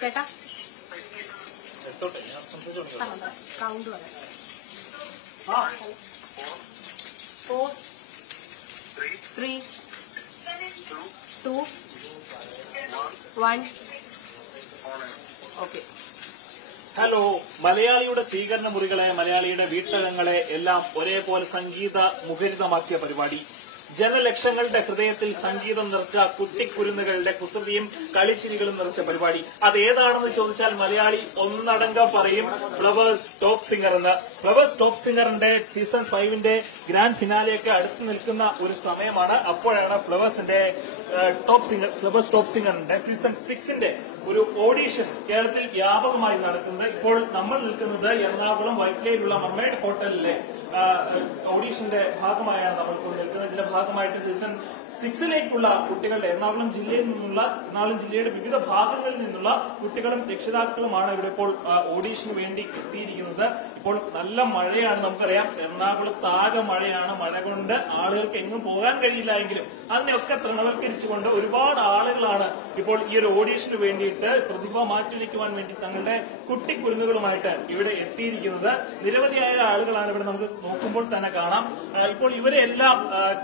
ചേട്ടാ കൗണ്ട് പറയാം 4 3 2 1 okay. Hello, മലയാളിയുടെ സ്വീകരണ മുറികളെ, മലയാളിയുടെ വീട്ടകങ്ങളെ എല്ലാം ഒരേപോലെ സംഗീത മുഖരിതമാക്കിയ പരിപാടി. ജനലക്ഷങ്ങളുടെ ഹൃദയത്തിൽ സംഗീതം നിറച്ച കുട്ടിക്കുരുന്നുകളുടെ കുസൃതിയും കളിച്ചിരികളും നിറച്ച പരിപാടി. അത് ഏതാണെന്ന് ചോദിച്ചാൽ മലയാളി ഒന്നടങ്കം പറയും ഫ്ലവേഴ്സ് ടോപ്പ് സിംഗർ എന്ന്. ഫ്ലവേഴ്സ് ടോപ്പ് സിംഗറിന്റെ സീസൺ 5 ഗ്രാൻഡ് ഫിനാലെയൊക്കെ അടുത്ത് നിൽക്കുന്ന ഒരു സമയമാണ്. അപ്പോഴാണ് ഫ്ലവേഴ്സ് ടോപ്പ് സിംഗറിന്റെ സീസൺ 6 ഒരു ഓഡീഷൻ കേരളത്തിൽ വ്യാപകമായി നടക്കുന്നത്. ഇപ്പോൾ നമ്മൾ നിൽക്കുന്നത് എറണാകുളം വൈറ്റ്ലയിലുള്ള മർമേഡ് ഹോട്ടലിലെ ഓഡീഷന്റെ ഭാഗമായാണ് നമ്മൾ ഇപ്പോൾ നിൽക്കുന്നത്. ഇതിന്റെ ഭാഗമായിട്ട് സീസൺ 6 കുട്ടികളുടെ എറണാകുളം ജില്ലയുടെ വിവിധ ഭാഗങ്ങളിൽ നിന്നുള്ള കുട്ടികളും രക്ഷിതാക്കളുമാണ് ഇവിടെ ഇപ്പോൾ ഓഡീഷന് വേണ്ടി എത്തിയിരിക്കുന്നത്. ഇപ്പോൾ നല്ല മഴയാണ്, നമുക്കറിയാം. എറണാകുളത്താകെ മഴയാണ്. മഴ കൊണ്ട് ആളുകൾക്ക് എങ്ങും പോകാൻ കഴിയില്ല എങ്കിലും അതിനെയൊക്കെ തൃണവൽക്കരിച്ചുകൊണ്ട് ഒരുപാട് ആളുകളാണ് ഇപ്പോൾ ഈ ഒരു ഓഡീഷന് വേണ്ടിയിട്ട് പ്രതിഭ മാറ്റിവെക്കുവാൻ വേണ്ടി തങ്ങളുടെ കുട്ടിക്കുരുന്നുകളുമായിട്ട് ഇവിടെ എത്തിയിരിക്കുന്നത്. നിരവധിയായ ആളുകളാണ് ഇവിടെ നമുക്ക് നോക്കുമ്പോൾ തന്നെ കാണാം. ഇപ്പോൾ ഇവരെല്ലാം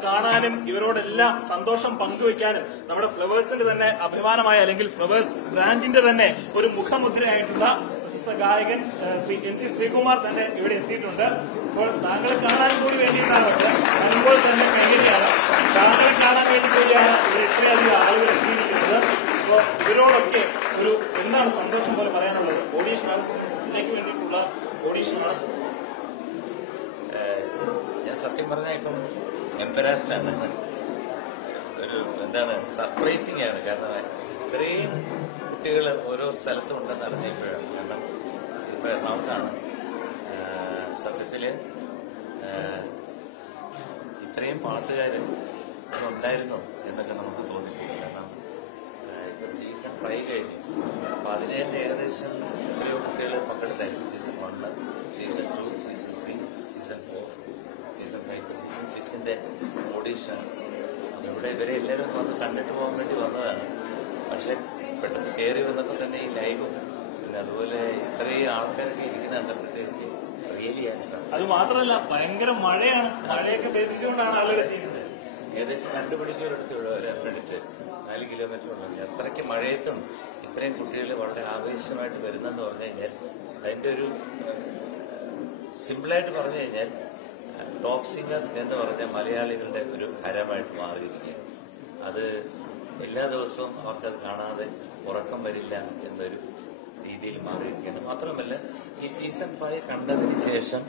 കാണാനും ഇവരോടെല്ലാം സന്തോഷം പങ്കുവയ്ക്കാനും നമ്മുടെ ഫ്ലവേഴ്സിന്റെ തന്നെ അഭിമാനമായ, അല്ലെങ്കിൽ ഫ്ലവേഴ്സ് ബ്രാൻഡിന്റെ തന്നെ ഒരു മുഖമുദ്രയായിട്ടുള്ള പ്രശസ്ത ഗായകൻ ശ്രീ MG ശ്രീകുമാർ തന്നെ ഇവിടെ എത്തിയിട്ടുണ്ട്. ഇപ്പോൾ താങ്കളെ കാണാൻ കൂടി വേണ്ടിയിട്ടാണ് വരുമ്പോൾ തന്നെ കൈകരിയാണ്. താങ്കളെ കാണാൻ വേണ്ടി കൂടിയാണ് ഇവിടെ ഇത്രയധികം ആളുകൾ എത്തിയിരിക്കുന്നത്. അപ്പോൾ ഇവരോടൊക്കെ എന്താണ് സന്തോഷം പോലെ പറയാനുള്ളത്? ഓഡീഷനാണ്, സക്സസിലേക്ക് വേണ്ടിയിട്ടുള്ള ഓഡീഷനാണ്. ഞാൻ സത്യം പറഞ്ഞാൽ ഇപ്പം എംബരാസ്ഡാണ്. സർപ്രൈസിംഗ് ആണ്. കാരണം ഇത്രയും കുട്ടികൾ ഓരോ സ്ഥലത്തും ഉണ്ടെന്ന് അറിഞ്ഞപ്പോഴാണ്. കാരണം ഇപ്പൊ എറണാകുളത്താണ്. സത്യത്തില് ഇത്രയും പാട്ടുകാർ ഉണ്ടായിരുന്നു എന്നൊക്കെ നമുക്ക് തോന്നിപ്പോകും. കാരണം ഇപ്പൊ സീസൺ 5 കഴിഞ്ഞു. അപ്പൊ അതിന് തന്നെ ഏകദേശം എത്രയോ കുട്ടികൾ പങ്കെടുത്തായിരുന്നു. Season 1, season 2, season 3, season 4, season 5, season 6 ഓഡീഷനാണ്. ഇവിടെ ഇവരെ എല്ലാവരും വന്ന് കണ്ടിട്ട് പോകാൻ വേണ്ടി വന്നതാണ്. പക്ഷെ പെട്ടെന്ന് കയറി വന്നപ്പോൾ തന്നെ ഈ ലൈവും പിന്നെ അതുപോലെ ഇത്രയും ആൾക്കാരൊക്കെ ഇരിക്കുന്ന കണ്ടപ്പോഴത്തേക്ക് റിയലി ആൻസാണ്. അത് മാത്രമല്ല ഭയങ്കര മഴയാണ്. മഴയൊക്കെ പേടിച്ചുകൊണ്ടാണ് ആളുകൾ എത്തിയിരുന്നത്. ഏകദേശം 2 മണിക്കൂറെടുത്തുള്ള 2 മിനിറ്റ് 4 കിലോമീറ്റർ ഉള്ളത്. അത്രയ്ക്ക് മഴയത്തും ഇത്രയും കുട്ടികൾ വളരെ ആവേശമായിട്ട് വരുന്നെന്ന് പറഞ്ഞു കഴിഞ്ഞാൽ അതിന്റെ ഒരു സിമ്പിളായിട്ട് പറഞ്ഞു കഴിഞ്ഞാൽ ടോപ്പ് സിംഗർ എന്ന് പറഞ്ഞ മലയാളികളുടെ ഒരു ഹരമായിട്ട് മാറിയിരിക്കുകയാണ്. അത് എല്ലാ ദിവസവും അവർക്കത് കാണാതെ ഉറക്കം വരില്ല എന്നൊരു രീതിയിൽ മാറിയിരിക്കുകയാണ്. മാത്രമല്ല ഈ സീസൺ 5 കണ്ടതിന് ശേഷം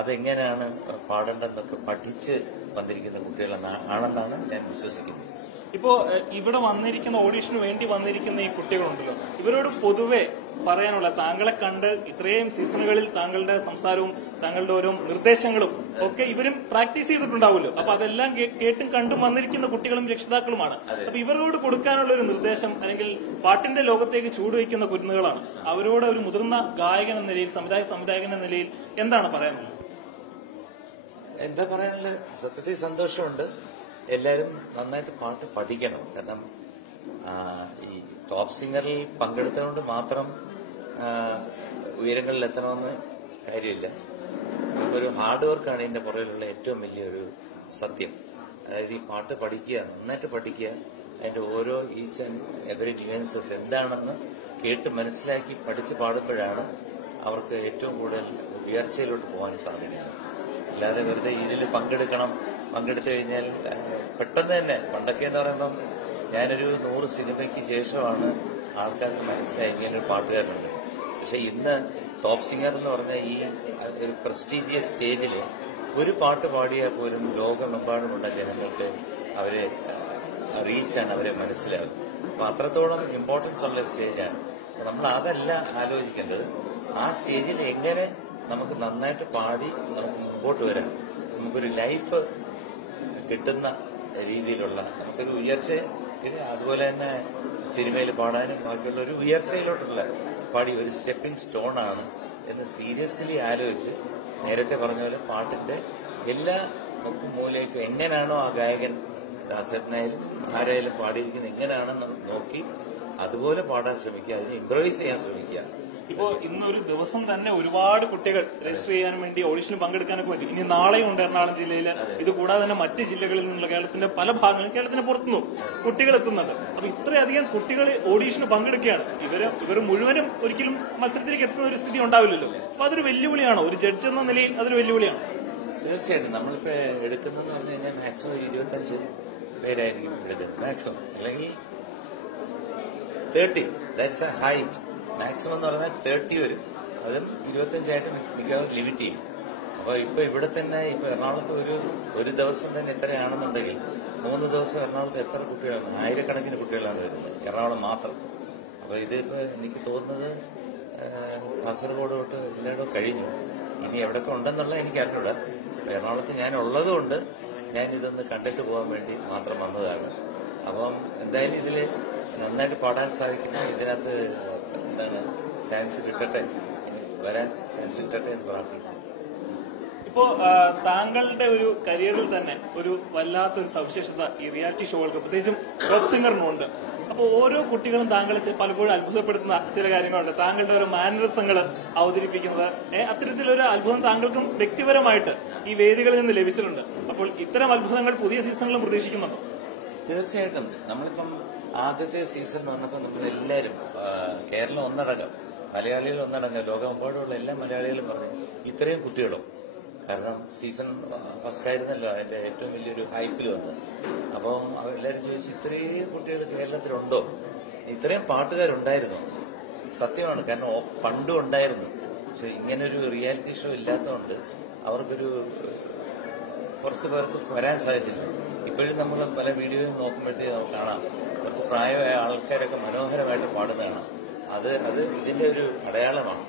അതെങ്ങനെയാണ് പാടേണ്ടതെന്നൊക്കെ പഠിച്ച് വന്നിരിക്കുന്ന കുട്ടികളാണെന്നാണ് ഞാൻ വിശ്വസിക്കുന്നത്. ഇപ്പോ ഇവിടെ വന്നിരിക്കുന്ന ഓഡീഷന് വേണ്ടി വന്നിരിക്കുന്ന ഈ കുട്ടികളുണ്ടല്ലോ, ഇവരോട് പൊതുവെ പറയാനുള്ള, താങ്കളെ കണ്ട് ഇത്രയും സീസണുകളിൽ താങ്കളുടെ സംസാരവും താങ്കളുടെ ഓരോ നിർദ്ദേശങ്ങളും ഒക്കെ ഇവരും പ്രാക്ടീസ് ചെയ്തിട്ടുണ്ടാവുമല്ലോ. അപ്പൊ അതെല്ലാം കേട്ടും കണ്ടും വന്നിരിക്കുന്ന കുട്ടികളും രക്ഷിതാക്കളുമാണ്. അപ്പൊ ഇവരോട് കൊടുക്കാനുള്ള ഒരു നിർദ്ദേശം, അല്ലെങ്കിൽ പാട്ടിന്റെ ലോകത്തേക്ക് ചൂടുവയ്ക്കുന്ന കുരുന്നുകളാണ്, അവരോട് ഒരു മുതിർന്ന ഗായകൻ എന്ന നിലയിൽ, സംവിധായകൻ എന്ന നിലയിൽ എന്താണ് പറയാനുള്ളത്? എന്താ പറയാനുള്ളത്? സത്യത്തിൽ സന്തോഷമുണ്ട്. എല്ലാവരും നന്നായിട്ട് പാട്ട് പഠിക്കണം. കാരണം ഈ ടോപ്പ് സിംഗറിൽ പങ്കെടുത്തതുകൊണ്ട് മാത്രം ഉയരങ്ങളിൽ എത്തണമെന്ന് കാര്യമില്ല. ഒരു ഹാർഡ് വർക്കാണ് ഇതിന്റെ പുറകിലുള്ള ഏറ്റവും വലിയൊരു സത്യം. അതായത് ഈ പാട്ട് പഠിക്കുക, നന്നായിട്ട് പഠിക്കുക, അതിന്റെ ഓരോ ഈച്ച് ആൻഡ് എവറി ന്യൂൻസസ് എന്താണെന്ന് കേട്ട് മനസ്സിലാക്കി പഠിച്ച് പാടുമ്പോഴാണ് അവർക്ക് ഏറ്റവും കൂടുതൽ ഉയർച്ചയിലോട്ട് പോകാൻ സാധിക്കുന്നത്. അല്ലാതെ വെറുതെ ഇതിൽ പങ്കെടുത്തു കഴിഞ്ഞാൽ പെട്ടെന്ന് തന്നെ, പണ്ടൊക്കെ എന്ന് പറയുമ്പം ഞാനൊരു 100 സിനിമയ്ക്ക് ശേഷമാണ് ആൾക്കാർക്ക് മനസ്സിലായി ഇങ്ങനെ ഒരു പാട്ടുകാരുണ്ട്. പക്ഷെ ഇന്ന് ടോപ്പ് സിംഗർ എന്ന് പറഞ്ഞ ഈ ഒരു പ്രസ്റ്റീജിയസ് സ്റ്റേജിൽ ഒരു പാട്ട് പാടിയാൽ പോലും ലോകമെമ്പാടുമുള്ള ജനങ്ങൾക്ക് അവരെ റീച്ചാണ്, അവരെ മനസ്സിലാകും. അപ്പൊ അത്രത്തോളം ഇമ്പോർട്ടൻസ് ഉള്ള സ്റ്റേജാണ്. നമ്മൾ അതല്ല ആലോചിക്കേണ്ടത്, ആ സ്റ്റേജിൽ എങ്ങനെ നമുക്ക് നന്നായിട്ട് പാടി നമുക്ക് മുമ്പോട്ട് വരാം, നമുക്കൊരു ലൈഫ് കിട്ടുന്ന രീതിയിലുള്ള നമുക്കൊരു ഉയർച്ച, അതുപോലെ തന്നെ സിനിമയിൽ പാടാനും ബാക്കിയുള്ള ഒരു ഉയർച്ചയിലോട്ടുള്ള പാടി ഒരു സ്റ്റെപ്പിംഗ് സ്റ്റോൺ ആണ് എന്ന് സീരിയസ്ലി ആലോചിച്ച് നേരത്തെ പറഞ്ഞ പോലെ പാട്ടിന്റെ എല്ലാ മൂലയ്ക്കും എങ്ങനെയാണോ ആ ഗായകൻ ദാസേട്ടനായാലും ആരായാലും പാടിയിരിക്കുന്നത് എങ്ങനെയാണെന്ന് നോക്കി അതുപോലെ പാടാൻ ശ്രമിക്കുക, അതിനെ ഇംപ്രവൈസ് ചെയ്യാൻ ശ്രമിക്കുക. ഇപ്പോ ഇന്നൊരു ദിവസം തന്നെ ഒരുപാട് കുട്ടികൾ രജിസ്റ്റർ ചെയ്യാൻ വേണ്ടി ഓഡിഷനിൽ പങ്കെടുക്കാനൊക്കെ പറ്റും. ഇനി നാളെയും ഉണ്ട് എറണാകുളം ജില്ലയിൽ. ഇത് കൂടാതെ തന്നെ മറ്റ് ജില്ലകളിൽ നിന്നുള്ള കേരളത്തിന്റെ പല ഭാഗങ്ങളിൽ, കേരളത്തിന് പുറത്തുനിന്നും കുട്ടികൾ എത്തുന്നുണ്ട്. അപ്പൊ ഇത്രയധികം കുട്ടികൾ ഓഡീഷന് പങ്കെടുക്കുകയാണ്. ഇവർ മുഴുവനും ഒരിക്കലും മത്സരത്തിലേക്ക് എത്തുന്ന ഒരു സ്ഥിതി ഉണ്ടാവില്ലല്ലോ. അപ്പൊ അതൊരു വെല്ലുവിളിയാണോ? ഒരു ജഡ്ജ് എന്ന നിലയിൽ അതൊരു വെല്ലുവിളിയാണോ? തീർച്ചയായിട്ടും. നമ്മളിപ്പോ എടുക്കുന്നതെന്ന് പറഞ്ഞു കഴിഞ്ഞാൽ മാക്സിമം 25 പേരായിരിക്കും എടുക്കുന്നത്, മാക്സിമം. അല്ലെങ്കിൽ 30, ദാറ്റ്സ് എ ഹൈറ്റ്. മാക്സിമം എന്ന് പറഞ്ഞാൽ 30 വരും. അതും 25 മിക്കവാറും ലിമിറ്റ് ചെയ്യും. അപ്പൊ ഇപ്പൊ ഇവിടെ തന്നെ ഇപ്പൊ എറണാകുളത്ത് ഒരു ദിവസം തന്നെ എത്രയാണെന്നുണ്ടെങ്കിൽ 3 ദിവസം എറണാകുളത്ത് എത്ര കുട്ടികളാണ്? 1000കണക്കിന് കുട്ടികളാണ് വരുന്നത് എറണാകുളം മാത്രം. അപ്പൊ ഇതിപ്പോ എനിക്ക് തോന്നുന്നത് കാസർഗോഡ് തൊട്ട് എല്ലായിടവും കഴിഞ്ഞു. ഇനി എവിടെയൊക്കെ ഉണ്ടെന്നുള്ള എനിക്ക് അറിഞ്ഞൂടാ. എറണാകുളത്ത് ഞാൻ ഉള്ളതുകൊണ്ട് ഞാൻ ഇതൊന്ന് കണ്ടിട്ട് പോകാൻ വേണ്ടി മാത്രം വന്നതാണ്. അപ്പം എന്തായാലും ഇതിൽ നന്നായിട്ട് പാടാൻ സാധിക്കുന്ന ഇതിനകത്ത് ചാൻസ് കിട്ടട്ടെ, വരാൻ ചാൻസ് കിട്ടട്ടെ എന്ന് പ്രാർത്ഥിക്കുന്നു. ഇപ്പോ താങ്കളുടെ ഒരു കരിയറിൽ തന്നെ ഒരു വല്ലാത്തൊരു സവിശേഷത ഈ റിയാലിറ്റി ഷോകൾക്ക് പ്രത്യേകിച്ചും ടോപ്പ് സിംഗറിനുണ്ട്. അപ്പോൾ ഓരോ കുട്ടികളും താങ്കളെ പലപ്പോഴും അത്ഭുതപ്പെടുത്തുന്ന ചില കാര്യങ്ങളുണ്ട്. താങ്കളുടെ ഒരു മാനറിസങ്ങൾ അവതരിപ്പിക്കുന്നത്, അത്തരത്തിലൊരു അത്ഭുതം താങ്കൾക്കും വ്യക്തിപരമായിട്ട് ഈ വേദികളിൽ നിന്ന് ലഭിച്ചിട്ടുണ്ട്. അപ്പോൾ ഇത്തരം അത്ഭുതങ്ങൾ പുതിയ സീസണിലും പ്രതീക്ഷിക്കുന്നുണ്ടോ? തീർച്ചയായിട്ടും. നമ്മളിപ്പം ആദ്യത്തെ സീസൺ വന്നപ്പോൾ നമ്മളെല്ലാവരും കേരളം ഒന്നടങ്കം, മലയാളികൾ ഒന്നടങ്കം, ലോകമെമ്പാടുമുള്ള എല്ലാ മലയാളികളും പറഞ്ഞു ഇത്രയും കുട്ടികളോ. കാരണം സീസൺ ഫസ്റ്റ് ആയിരുന്നല്ലോ അതിന്റെ ഏറ്റവും വലിയൊരു ഹൈപ്പിൽ വന്നത്. അപ്പം എല്ലാവരും ചോദിച്ചു ഇത്രയും കുട്ടികൾ കേരളത്തിലുണ്ടോ, ഇത്രയും പാട്ടുകാരുണ്ടായിരുന്നു. സത്യമാണ്. കാരണം പണ്ടും ഉണ്ടായിരുന്നു. പക്ഷെ ഇങ്ങനൊരു റിയാലിറ്റി ഷോ ഇല്ലാത്തതുകൊണ്ട് അവർക്കൊരു കുറച്ച് പേർക്ക് വരാൻ സാധിച്ചില്ല. ഇപ്പോഴും നമ്മൾ പല വീഡിയോയും നോക്കുമ്പോഴത്തേക്ക് നമുക്ക് കാണാം കുറച്ച് പ്രായമായ ആൾക്കാരൊക്കെ മനോഹരമായിട്ട് പാടുന്നതാണ്. അത് ഇതിന്റെ ഒരു അടയാളമാണ്.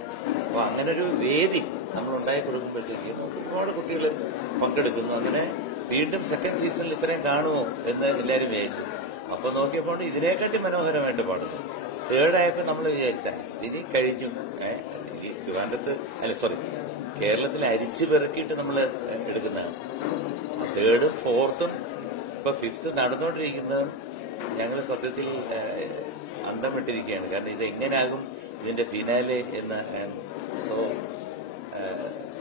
അപ്പൊ അങ്ങനെ ഒരു വേദി നമ്മൾ ഉണ്ടായി കൊടുക്കുമ്പോഴത്തേക്ക് ഒരുപാട് കുട്ടികൾ പങ്കെടുക്കുന്നു. അങ്ങനെ വീണ്ടും സെക്കൻഡ് സീസണിൽ ഇത്രയും കാണുമോ എന്ന് എല്ലാവരും വിചാരിച്ചു. അപ്പൊ നോക്കിയപ്പോൾ ഇതിനെക്കാട്ടി മനോഹരമായിട്ട് പാടുന്നു. തേർഡായപ്പോൾ നമ്മൾ വിചാരിച്ച ഇനി കഴിഞ്ഞു. കേരളത്തിൽ അരിച്ചു പെറുക്കിയിട്ട് നമ്മൾ എടുക്കുന്നതാണ്. തേർഡും ഫോർത്തും ഇപ്പൊ ഫിഫ്ത്ത് നടന്നുകൊണ്ടിരിക്കുന്നതും ഞങ്ങൾ സത്യത്തിൽ അന്തം വിട്ടിരിക്കുകയാണ്. കാരണം ഇത് എങ്ങനെയാകും ഇതിന്റെ ഫിനാലെ എന്ന് so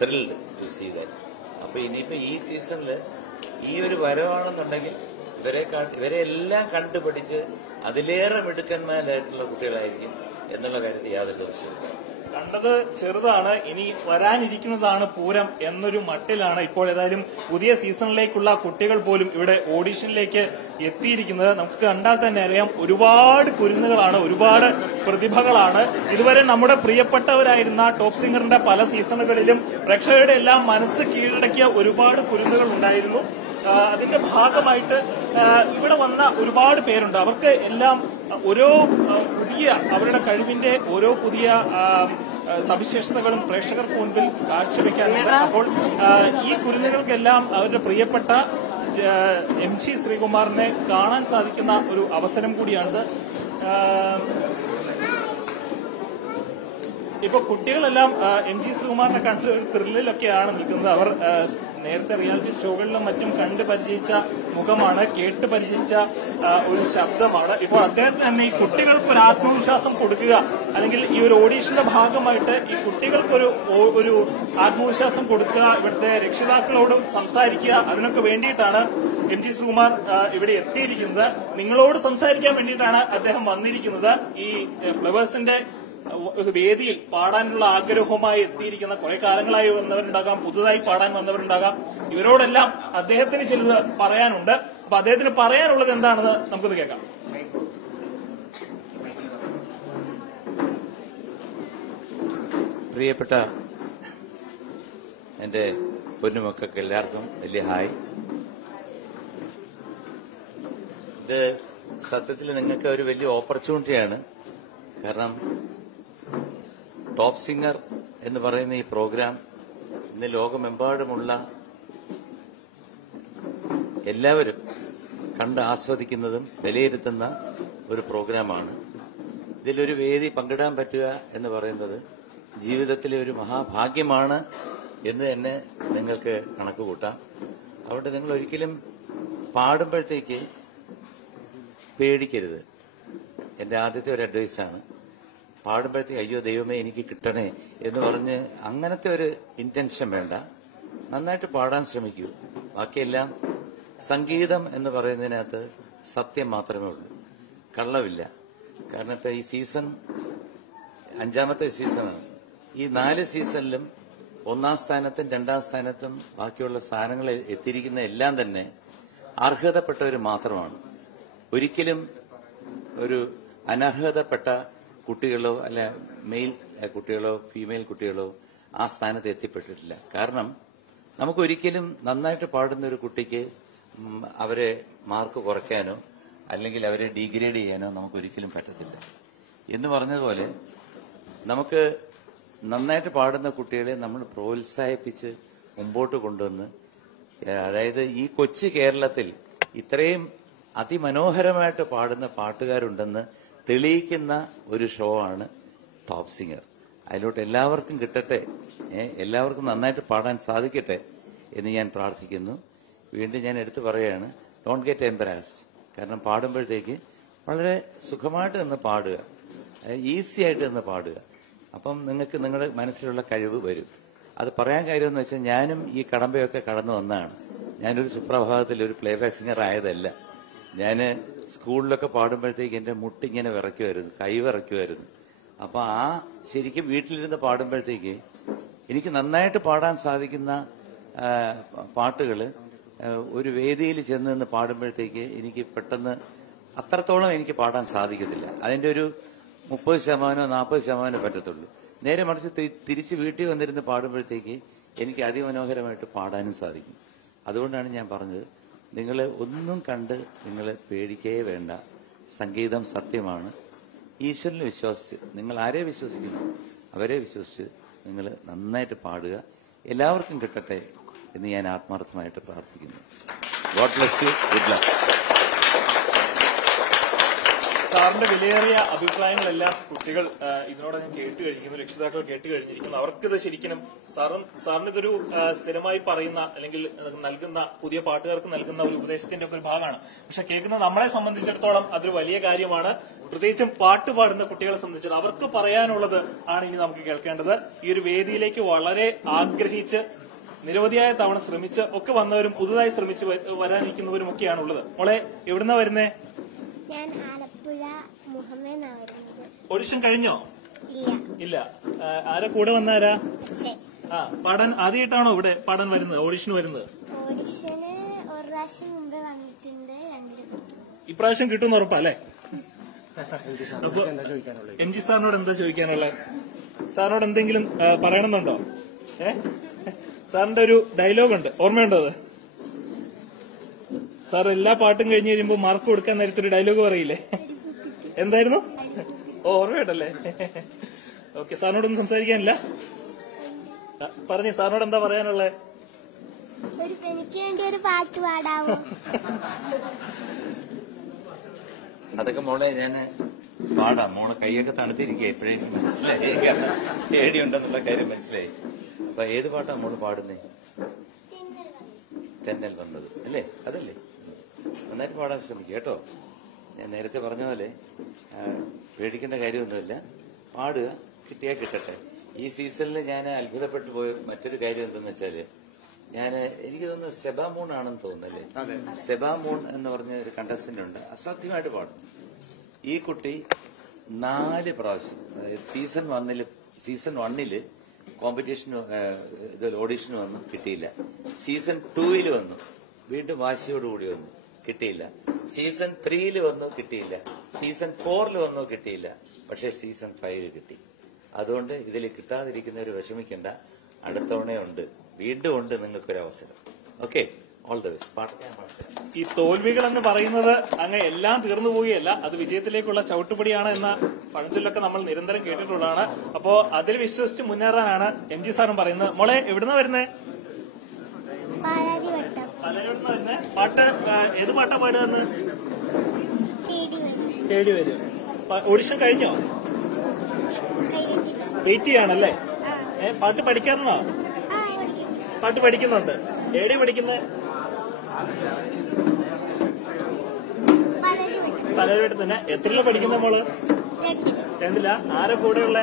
thrilled to see that. അപ്പൊ ഇനിയിപ്പോ ഈ സീസണിൽ ഈ ഒരു വരവാണെന്നുണ്ടെങ്കിൽ ഇവരെ എല്ലാം കണ്ടുപഠിച്ച് അതിലേറെ മിടുക്കന്മാരായിട്ടുള്ള കുട്ടികളായിരിക്കും എന്നുള്ള കാര്യത്തിൽ യാതൊരു സംശയമില്ല. കണ്ടത് ചെറുതാണ്, ഇനി വരാനിരിക്കുന്നതാണ് പൂരം എന്നൊരു മട്ടിലാണ് ഇപ്പോൾ ഏതായാലും പുതിയ സീസണിലേക്കുള്ള കുട്ടികൾ പോലും ഇവിടെ ഓഡിഷനിലേക്ക് എത്തിയിരിക്കുന്നത്. നമുക്ക് കണ്ടാൽ തന്നെ അറിയാം ഒരുപാട് കുരുന്നുകളാണ്, ഒരുപാട് പ്രതിഭകളാണ്. ഇതുവരെ നമ്മുടെ പ്രിയപ്പെട്ടവരായിരുന്ന ടോപ്പ് സിംഗറിന്റെ പല സീസണുകളിലും പ്രേക്ഷകരുടെ എല്ലാം മനസ്സ് കീഴടക്കിയ ഒരുപാട് കുരുന്നുകൾ ഉണ്ടായിരുന്നു. അതിന്റെ ഭാഗമായിട്ട് ഇവിടെ വന്ന ഒരുപാട് പേരുണ്ട്. അവർക്ക് എല്ലാം ഓരോ പുതിയ അവരുടെ കഴിവിന്റെ ഓരോ പുതിയ സവിശേഷതകളും പ്രേക്ഷകർക്ക് മുൻപിൽ കാഴ്ചവെക്കാറുണ്ട്. അപ്പോൾ ഈ കുരുന്നുകൾക്കെല്ലാം അവരുടെ പ്രിയപ്പെട്ട MG ശ്രീകുമാറിനെ കാണാൻ സാധിക്കുന്ന ഒരു അവസരം കൂടിയാണിത്. ഇപ്പൊ കുട്ടികളെല്ലാം MG ശ്രീകുമാറിനെ കണ്ട് ഒരു ത്രില്ലിലൊക്കെയാണ് നിൽക്കുന്നത്. അവർ നേരത്തെ റിയാലിറ്റി ഷോകളിലും മറ്റും കണ്ട് പരിചയിച്ച മുഖമാണ്, കേട്ട് പരിചയിച്ച ഒരു ശബ്ദമാണ്. ഇപ്പോൾ അദ്ദേഹത്തിന് തന്നെ ഈ കുട്ടികൾക്ക് ഒരു ആത്മവിശ്വാസം കൊടുക്കുക, അല്ലെങ്കിൽ ഈ ഒരു ഓഡീഷന്റെ ഭാഗമായിട്ട് ഈ കുട്ടികൾക്കൊരു ആത്മവിശ്വാസം കൊടുക്കുക, ഇവിടുത്തെ രക്ഷിതാക്കളോടും സംസാരിക്കുക, അതിനൊക്കെ വേണ്ടിയിട്ടാണ് MG ശ്രീകുമാർ ഇവിടെ എത്തിയിരിക്കുന്നത്. നിങ്ങളോട് സംസാരിക്കാൻ വേണ്ടിയിട്ടാണ് അദ്ദേഹം വന്നിരിക്കുന്നത്. ഈ ഫ്ലവേഴ്സിന്റെ വേദിയിൽ പാടാനുള്ള ആഗ്രഹവുമായി എത്തിയിരിക്കുന്ന കുറെ കാലങ്ങളായി വന്നവരുണ്ടാകാം, പുതുതായി പാടാൻ വന്നവരുണ്ടാകാം. ഇവരോടെല്ലാം അദ്ദേഹത്തിന് ചിലത് പറയാനുണ്ട്. അപ്പൊ അദ്ദേഹത്തിന് പറയാനുള്ളത് എന്താണെന്ന് നമുക്കൊന്ന് കേൾക്കാം. പ്രിയപ്പെട്ട എന്റെ പൊന്നുമക്കൾക്ക് എല്ലാവർക്കും വലിയ ഹായ്. ഇത് സത്യത്തിൽ നിങ്ങൾക്ക് ഒരു വലിയ ഓപ്പർച്യൂണിറ്റിയാണ്. കാരണം ടോപ്പ് സിംഗർ എന്ന് പറയുന്ന ഈ പ്രോഗ്രാം ഇന്ന് ലോകമെമ്പാടുമുള്ള എല്ലാവരും കണ്ട് ആസ്വദിക്കുന്നതും വിലയിരുത്തുന്ന ഒരു പ്രോഗ്രാമാണ്. ഇതിലൊരു വേദി പങ്കിടാൻ പറ്റുക എന്ന് പറയുന്നത് ജീവിതത്തിലെ ഒരു മഹാഭാഗ്യമാണ് എന്ന് തന്നെ നിങ്ങൾക്ക് കണക്ക് കൂട്ടാം. അതുകൊണ്ട് നിങ്ങൾ ഒരിക്കലും പാടുമ്പോഴത്തേക്ക് പേടിക്കരുത്. എന്റെ ആദ്യത്തെ ഒരു അഡ്വൈസാണ്. പാടുമ്പോഴത്തേക്ക് അയ്യോ ദൈവമേ എനിക്ക് കിട്ടണേ എന്ന് പറഞ്ഞ് അങ്ങനത്തെ ഒരു ഇന്റൻഷൻ വേണ്ട. നന്നായിട്ട് പാടാൻ ശ്രമിക്കൂ. ബാക്കിയെല്ലാം സംഗീതം എന്ന് പറയുന്നതിനകത്ത് സത്യം മാത്രമേ ഉള്ളൂ, കള്ളമില്ല. കാരണം ഇപ്പൊ ഈ സീസൺ 5ാമത്തെ സീസണാണ്. ഈ 4 സീസണിലും 1ാം സ്ഥാനത്തും 2ാം സ്ഥാനത്തും ബാക്കിയുള്ള സ്ഥാനങ്ങൾ എത്തിയിരിക്കുന്ന എല്ലാം തന്നെ അർഹതപ്പെട്ടവർ മാത്രമാണ്. ഒരിക്കലും ഒരു അനർഹതപ്പെട്ട കുട്ടികളോ അല്ല മെയിൽ കുട്ടികളോ ഫീമെയിൽ കുട്ടികളോ ആ സ്ഥാനത്ത് എത്തിപ്പെട്ടിട്ടില്ല. കാരണം നമുക്കൊരിക്കലും നന്നായിട്ട് പാടുന്ന ഒരു കുട്ടിക്ക് അവരെ മാർക്ക് കുറയ്ക്കാനോ അല്ലെങ്കിൽ അവരെ ഡീഗ്രേഡ് ചെയ്യാനോ നമുക്കൊരിക്കലും പറ്റത്തില്ല. എന്ന് പറഞ്ഞതുപോലെ നമുക്ക് നന്നായിട്ട് പാടുന്ന കുട്ടികളെ നമ്മൾ പ്രോത്സാഹിപ്പിച്ച് മുമ്പോട്ട് കൊണ്ടുവന്ന്, അതായത് ഈ കൊച്ചു കേരളത്തിൽ ഇത്രയും അതിമനോഹരമായിട്ട് പാടുന്ന പാട്ടുകാരുണ്ടെന്ന് തെളിയിക്കുന്ന ഒരു ഷോ ആണ് ടോപ്പ് സിംഗർ. അതിലോട്ട് എല്ലാവർക്കും കിട്ടട്ടെ, എല്ലാവർക്കും നന്നായിട്ട് പാടാൻ സാധിക്കട്ടെ എന്ന് ഞാൻ പ്രാർത്ഥിക്കുന്നു. വീണ്ടും ഞാൻ എടുത്തു പറയുകയാണ്, ഡോണ്ട് ഗെറ്റ് എംബറാസ്ഡ്. കാരണം പാടുമ്പോഴത്തേക്ക് വളരെ സുഖമായിട്ട് നിന്ന് പാടുക, ഈസി ആയിട്ട് നിന്ന് പാടുക. അപ്പം നിങ്ങൾക്ക് നിങ്ങളുടെ മനസ്സിലുള്ള കഴിവ് വരും. അത് പറയാൻ കാര്യമെന്ന് വെച്ചാൽ ഞാനും ഈ കടമ്പയൊക്കെ കടന്നു വന്നതാണ്. ഞാനൊരു സുപ്രഭാതത്തിൽ ഒരു പ്ലേബാക്ക് സിംഗർ ആയതല്ല. ഞാൻ സ്കൂളിലൊക്കെ പാടുമ്പോഴത്തേക്ക് എന്റെ മുട്ടിങ്ങനെ വിറയ്ക്കുമായിരുന്നു, കൈ വിറയ്ക്കുമായിരുന്നു. അപ്പൊ ആ ശരിക്കും വീട്ടിലിരുന്ന് പാടുമ്പോഴത്തേക്ക് എനിക്ക് നന്നായിട്ട് പാടാൻ സാധിക്കുന്ന പാട്ടുകള് ഒരു വേദിയിൽ ചെന്ന് നിന്ന് പാടുമ്പോഴത്തേക്ക് എനിക്ക് പെട്ടെന്ന് അത്രത്തോളം എനിക്ക് പാടാൻ സാധിക്കത്തില്ല. അതിന്റെ ഒരു 30% 40% പറ്റത്തുള്ളൂ. നേരെ മറിച്ച് തിരിച്ച് വീട്ടിൽ വന്നിരുന്ന് പാടുമ്പോഴത്തേക്ക് എനിക്ക് അതിമനോഹരമായിട്ട് പാടാനും സാധിക്കും. അതുകൊണ്ടാണ് ഞാൻ പറഞ്ഞത്, നിങ്ങൾ ഒന്നും കണ്ട് നിങ്ങൾ പേടിക്കേ വേണ്ട. സംഗീതം സത്യമാണ്. ഈശ്വരനെ വിശ്വസിച്ച്, നിങ്ങൾ ആരെ വിശ്വസിക്കുന്നു അവരെ വിശ്വസിച്ച് നിങ്ങൾ നന്നായിട്ട് പാടുക. എല്ലാവർക്കും കിട്ടട്ടെ എന്ന് ഞാൻ ആത്മാർത്ഥമായിട്ട് പ്രാർത്ഥിക്കുന്നു. God bless you. Good luck. സാറിന്റെ വിലയേറിയ അഭിപ്രായങ്ങളെല്ലാം കുട്ടികൾ ഇതിനോടകം കേട്ട് കഴിഞ്ഞിരിക്കുന്നു, രക്ഷിതാക്കൾ കേട്ട് കഴിഞ്ഞിരിക്കുന്നു. അവർക്കിത് ശരിക്കും സാറിന് ഇതൊരു സ്ഥിരമായി പറയുന്ന അല്ലെങ്കിൽ നൽകുന്ന പുതിയ പാട്ടുകാർക്ക് നൽകുന്ന ഒരു ഉപദേശത്തിന്റെ ഒക്കെ ഒരു ഭാഗമാണ്. പക്ഷെ കേൾക്കുന്ന നമ്മളെ സംബന്ധിച്ചിടത്തോളം അതൊരു വലിയ കാര്യമാണ്. പ്രത്യേകിച്ചും പാട്ട് പാടുന്ന കുട്ടികളെ സംബന്ധിച്ചിടത്തോളം അവർക്ക് പറയാനുള്ളത് ആണ് ഇനി നമുക്ക് കേൾക്കേണ്ടത്. ഈ ഒരു വേദിയിലേക്ക് വളരെ ആഗ്രഹിച്ച് നിരവധിയായ തവണ ശ്രമിച്ച് ഒക്കെ വന്നവരും പുതുതായി ശ്രമിച്ച് വരാനിരിക്കുന്നവരും ഒക്കെയാണ് ഉള്ളത്. മോളെ എവിടുന്നാ വരുന്നേ? ഞാൻ ആലപ്പുഴ മുഹമ്മദ്. ഓഡിഷൻ കഴിഞ്ഞോ? ഇല്ല. ആരാ കൂടെ വന്നാരാ? പാടാൻ ആദ്യമായിട്ടാണോ ഇവിടെ പാടാൻ വരുന്നത്, ഓഡിഷന് വരുന്നത്? ഓഡിഷന് ഒരു പ്രാവശ്യം മുമ്പേ വന്നിട്ടുണ്ട്. ഇപ്രാവശ്യം കിട്ടുമെന്ന് ഉറപ്പല്ലേ? അപ്പൊ എം ജി സാറിനോട് എന്താ ചോദിക്കാനുള്ളത്? സാറിനോട് എന്തെങ്കിലും പറയണമെന്നുണ്ടോ? സാറിന്റെ ഒരു ഡയലോഗ് ഉണ്ട്, ഓർമ്മയുണ്ടോ അത്? സാർ എല്ലാ പാട്ടും കഴിഞ്ഞ് കഴിയുമ്പോൾ മാർക്ക് കൊടുക്കാൻ നേരത്തെ ഒരു ഡയലോഗ് പറയില്ലേ? എന്തായിരുന്നു? ഓർമ്മയുണ്ടല്ലേ? ഓക്കെ. സാറിനോടൊന്നും സംസാരിക്കാനില്ല? പറഞ്ഞേ, സാറിനോട് എന്താ പറയാനുള്ളത്? എനിക്ക് വേണ്ടി ഒരു പാട്ട് പാടാമോ? അതൊക്കെ മോളെ ഞാൻ പാടാം. മോളെ കൈയൊക്കെ തണുത്തിരിക്കുക. എപ്പോഴും എനിക്ക് മനസ്സിലായി, പേടിയുണ്ടെന്നുള്ള കാര്യം മനസ്സിലായി. അപ്പൊ ഏത് പാട്ടാ മോള് പാടുന്നേ? തെന്നൽ വന്നത് അല്ലേ? അതല്ലേ? നന്നായിട്ട് പാടാൻ ശ്രമിക്കുക കേട്ടോ. ഞാൻ നേരത്തെ പറഞ്ഞ പോലെ പേടിക്കേണ്ട കാര്യമൊന്നുമില്ല. പാടുക, കിട്ടിയാൽ കിട്ടട്ടെ. ഈ സീസണിൽ ഞാൻ അത്ഭുതപ്പെട്ടു പോയ മറ്റൊരു കാര്യം എന്തെന്ന് വെച്ചാല്, എനിക്ക് തോന്നുന്നു സെബാമൂൺ ആണെന്ന് തോന്നുന്നല്ലേ? സെബാമൂൺ എന്ന് പറഞ്ഞ ഒരു കണ്ടസ്റ്റന്റ് ഉണ്ട്, അസാധ്യമായിട്ട് പാടും. ഈ കുട്ടി 4 പ്രാവശ്യം, അതായത് സീസൺ 1 കോമ്പറ്റീഷന് ഓഡീഷന് വന്നു, കിട്ടിയില്ല. സീസൺ 2 വന്നു, വീണ്ടും വാശിയോടുകൂടി വന്നു, കിട്ടിയില്ല. സീസൺ 3 വന്നു, കിട്ടിയില്ല. സീസൺ 4 വന്നു, കിട്ടിയില്ല. പക്ഷേ സീസൺ 5 കിട്ടി. അതുകൊണ്ട് ഇതിൽ കിട്ടാതിരിക്കുന്നവർ വിഷമിക്കേണ്ട. അടുത്തവണയുണ്ട്, വീണ്ടും ഉണ്ട് നിങ്ങൾക്കൊരു അവസരം. Okay, all the best. ഈ തോൽവികൾ എന്ന് പറയുന്നത് അങ്ങ് എല്ലാം തീർന്നു പോവുകയല്ല, അത് വിജയത്തിലേക്കുള്ള ചവിട്ടുപടിയാണ് എന്ന പഴഞ്ചൊല്ലൊക്കെ നമ്മൾ നിരന്തരം കേട്ടിട്ടുള്ളതാണ്. അപ്പോ അതിൽ വിശ്വസിച്ച് മുന്നേറാനാണ് എം ജി സാറും പറയുന്നത്. മോളെ എവിടുന്നാ വരുന്നേ? പാലാരിവട്ടം വരുന്നേ. പാട്ട് ഏത് പാട്ടാ പാടുകയെന്ന്? തേടി വരും. ഓഡിഷൻ കഴിഞ്ഞോ? വെയിറ്റ് ചെയ്യാണല്ലേ? പാട്ട് പഠിക്കാറുണ്ടോ? പാട്ട് പഠിക്കുന്നുണ്ട്. എവിടെ പഠിക്കുന്നത്? പലരുടെ തന്നെ. എത്രയില പഠിക്കുന്ന മോള്? 2ല. ആരെ കൂടെയുള്ള?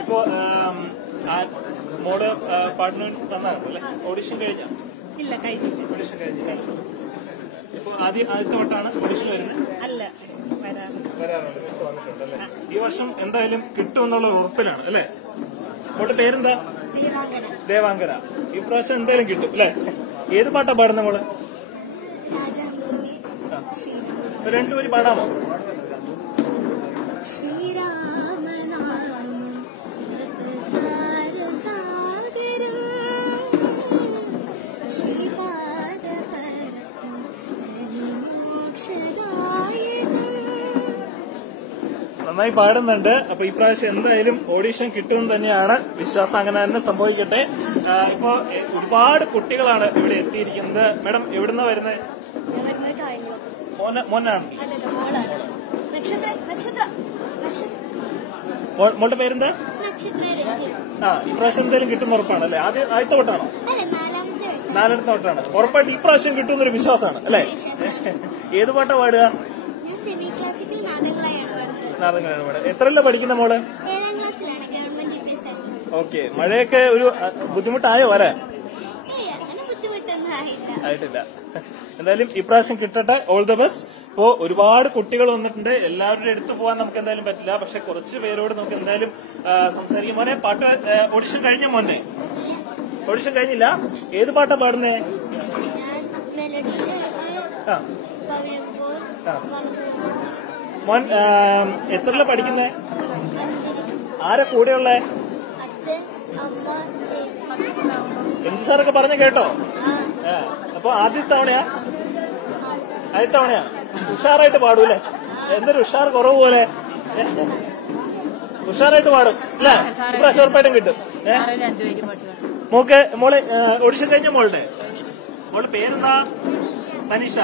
ഇപ്പോ മോള് പാട്ടിന് വന്നാണല്ലേ? ഓഡിഷൻ കഴിഞ്ഞ? ഇല്ല, കഴിഞ്ഞില്ല. ഓഡിഷൻ കഴിഞ്ഞില്ല. ഇപ്പൊ ആദ്യത്തെ വട്ടാണ് ഓഡിഷൻ വരുന്നത്? അല്ല, വരാറുണ്ട്. വന്നിട്ടുണ്ടല്ലേ? ഈ വർഷം എന്തായാലും കിട്ടുമെന്നുള്ള ഉറപ്പിലാണ് അല്ലേ? മോളുടെ പേരെന്താ? ദേവാങ്കര. ഈ പ്രാവശ്യം എന്തായാലും കിട്ടും അല്ലേ? ഏത് പാട്ടാ പാടുന്ന മോള്? രണ്ടുപേരും പാടാമോ? നന്നായി പാടുന്നുണ്ട്. അപ്പൊ ഈ പ്രാവശ്യം എന്തായാലും ഓഡിഷൻ കിട്ടുമെന്ന് തന്നെയാണ് വിശ്വാസം. അങ്ങനെ തന്നെ സംഭവിക്കട്ടെ. ഇപ്പോ ഒരുപാട് കുട്ടികളാണ് ഇവിടെ എത്തിയിരിക്കുന്നത്. മാഡം എവിടുന്നാ വരുന്നത്? മോനാണ്. മോളുടെ പേരെന്താ? ഈ പ്രാവശ്യം എന്തായാലും കിട്ടുന്ന ഉറപ്പാണ് അല്ലെ? ആദ്യത്തെ വട്ടാണോ? 4ാമത്തെ വട്ടാണ്. ഉറപ്പായിട്ട് ഈ പ്രാവശ്യം കിട്ടുന്നൊരു വിശ്വാസമാണ് അല്ലെ? ഏത് പാട്ടാ പാടുക? നാദങ്ങളാണ് പാടുക. എത്രയല്ല പഠിക്കുന്ന മോള്? 7ാം ക്ലാസ്സിലാണ്. Government university. ഓക്കെ. മഴയൊക്കെ ഒരു ബുദ്ധിമുട്ടായോ വരാൻ? ആയിട്ടില്ല. എന്തായാലും ഇപ്രാവശ്യം കിട്ടട്ടെ. All the best. ഇപ്പോ ഒരുപാട് കുട്ടികൾ വന്നിട്ടുണ്ട്. എല്ലാവരുടെ അടുത്ത് പോകാൻ നമുക്ക് എന്തായാലും പറ്റില്ല. പക്ഷെ കുറച്ച് പേരോട് നമുക്ക് എന്തായാലും സംസാരിക്കും. മോനെ, പാട്ട് ഓഡിഷൻ കഴിഞ്ഞ? മോനെ ഓഡിഷൻ കഴിഞ്ഞില്ല. ഏത് പാട്ടാ പാടുന്നേ? മോൻ എത്രയില പഠിക്കുന്നേ? ആരെ കൂടെയുള്ളേ? എം ജി സാറൊക്കെ പറഞ്ഞ കേട്ടോ? അപ്പൊ ആദ്യത്തെ തവണയാ? ഉഷാറായിട്ട് പാടൂല്ലേ? എന്തൊരു ഉഷാർ കുറവ് പോലെ. ഉഷാറായിട്ട് പാടും അല്ലേ? ഇപ്രാവശ്യം ഉറപ്പായിട്ടും കിട്ടും. മോളെ ഓഡിഷൻ കഴിഞ്ഞ മോളുടെ പേരെന്താ? തനിഷ.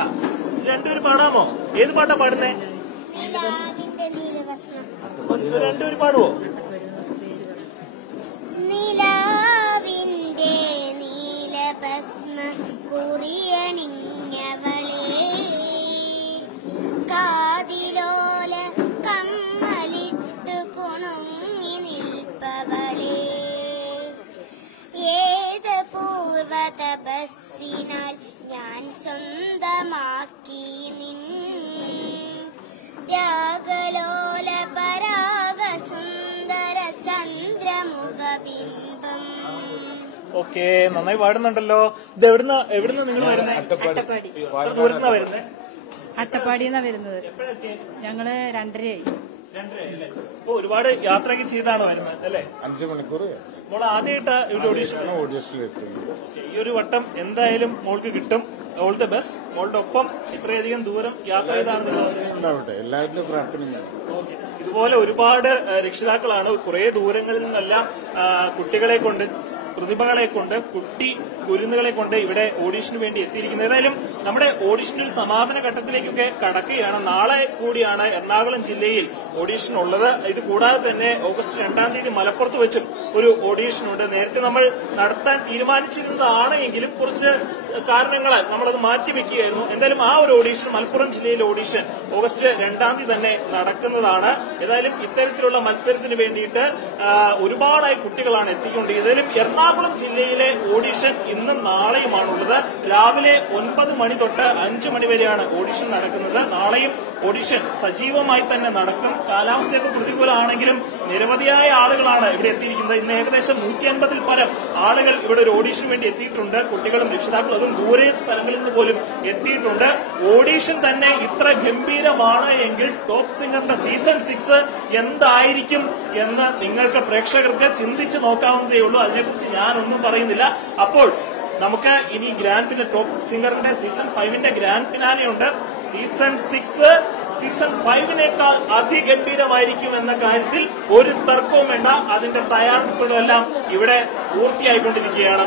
രണ്ടുപേരും പാടാമോ? ഏത് പാട്ടാ പാടുന്നേ? രണ്ടുപേരും പാടുവോ? നിലാവിന്റെ നീലഭസ്മ കുറിയണിഞ്ഞവളെ, കാതിലോല കമ്മലിട്ടു കുണുങ്ങി നിൽപ്പവളെ, ഏത് പൂർവ തപസ്സിനാൽ ഞാൻ സ്വന്തമാക്കി നിൻ രാഗലോല പരാഗ സുന്ദര ചന്ദ്രമുഖബിംബം. ഓക്കെ, നന്നായി പാടുന്നുണ്ടല്ലോ. ഇത് എവിടുന്ന നിങ്ങൾ വരുന്നത്? ദൂരത്തുനിന്നാ വരുന്നത്? അട്ടപ്പാടിന്നാ വരുന്നത്. ഞങ്ങള് 2:30 അല്ലേ? അപ്പൊ ഒരുപാട് യാത്രയൊക്കെ ചെയ്താണ് വരുന്നത് അല്ലേ? 5 മണിക്കൂർ. മോൾ ആദ്യമായിട്ട് ഇവിടെ ഓഡിഷനിലെത്തി. ഈ ഒരു വട്ടം എന്തായാലും മോൾക്ക് കിട്ടും. All the best. മോളുടെ ഒപ്പം ഇത്രയധികം ദൂരം യാത്ര ചെയ്താണെന്നുള്ളത് എല്ലാവരുടെ പ്രാർത്ഥന. ഇതുപോലെ ഒരുപാട് രക്ഷിതാക്കളാണ് കുറെ ദൂരങ്ങളിൽ നിന്നെല്ലാം കുട്ടികളെ കൊണ്ട്, പ്രതിഭകളെ കൊണ്ട്, കുട്ടി കുരുന്നുകളെ കൊണ്ട് ഇവിടെ ഓഡിഷന് വേണ്ടി എത്തിയിരിക്കുന്നത്. ഏതായാലും നമ്മുടെ ഓഡിഷനിൽ സമാപന ഘട്ടത്തിലേക്കൊക്കെ കടക്കുകയാണ്. നാളെ കൂടിയാണ് എറണാകുളം ജില്ലയിൽ ഓഡിഷൻ ഉള്ളത്. ഇത് കൂടാതെ തന്നെ ഓഗസ്റ്റ് 2-ാം തീയതി മലപ്പുറത്ത് വെച്ചും ഒരു ഓഡിഷനുണ്ട്. നേരത്തെ നമ്മൾ നടത്താൻ തീരുമാനിച്ചിരുന്നതാണ് എങ്കിലും കുറച്ച് കാരണങ്ങളാൽ നമ്മളത് മാറ്റിവെക്കുകയായിരുന്നു. എന്തായാലും ആ ഒരു ഓഡിഷൻ, മലപ്പുറം ജില്ലയിലെ ഓഡിഷൻ ഓഗസ്റ്റ് 2-ാം തീയതി തന്നെ നടക്കുന്നതാണ്. ഏതായാലും ഇത്തരത്തിലുള്ള മത്സരത്തിന് വേണ്ടിയിട്ട് ഒരുപാടായി കുട്ടികളാണ് എത്തിക്കൊണ്ട്. ഏതായാലും എറണാകുളം ജില്ലയിലെ ഓഡിഷൻ ഇന്നും നാളെയുമാണുള്ളത്. രാവിലെ 9 മണി തൊട്ട് 5 മണി വരെയാണ് ഓഡിഷൻ നടക്കുന്നത്. നാളെയും ഓഡിഷൻ സജീവമായി തന്നെ നടക്കും. കാലാവസ്ഥയൊക്കെ പ്രതികൂലമാണെങ്കിലും നിരവധിയായ ആളുകളാണ് ഇവിടെ എത്തിയിരിക്കുന്നത്. ഇന്ന് ഏകദേശം 150-ൽ പരം ആളുകൾ ഇവിടെ ഒരു ഓഡിഷന് വേണ്ടി എത്തിയിട്ടുണ്ട്. കുട്ടികളും രക്ഷിതാക്കളും, അതും ദൂരെ സ്ഥലങ്ങളിൽ നിന്ന് പോലും എത്തിയിട്ടുണ്ട്. ഓഡിഷൻ തന്നെ ഇത്ര ഗംഭീരമാണ് എങ്കിൽ ടോപ്പ് സിംഗറിന്റെ സീസൺ 6 എന്തായിരിക്കും എന്ന് നിങ്ങൾക്ക് പ്രേക്ഷകർക്ക് ചിന്തിച്ച് നോക്കാവുന്നതേ ഉള്ളൂ. അതിനെക്കുറിച്ച് ഞാനൊന്നും പറയുന്നില്ല. അപ്പോൾ നമുക്ക് ഇനി ഗ്രാൻഡ് ഫിനാലെ, ടോപ്പ് സിംഗറിന്റെ സീസൺ 5ന്റെ ഗ്രാൻഡ് ഫിനാലെയുണ്ട്. സീസൺ 6 സീസൺ 5നേക്കാൾ അതിഗംഭീരമായിരിക്കും എന്ന കാര്യത്തിൽ ഒരു തർക്കവും വേണ്ട. അതിന്റെ തയ്യാറെടുപ്പുകളെല്ലാം ഇവിടെ പൂർത്തിയായിക്കൊണ്ടിരിക്കുകയാണ്.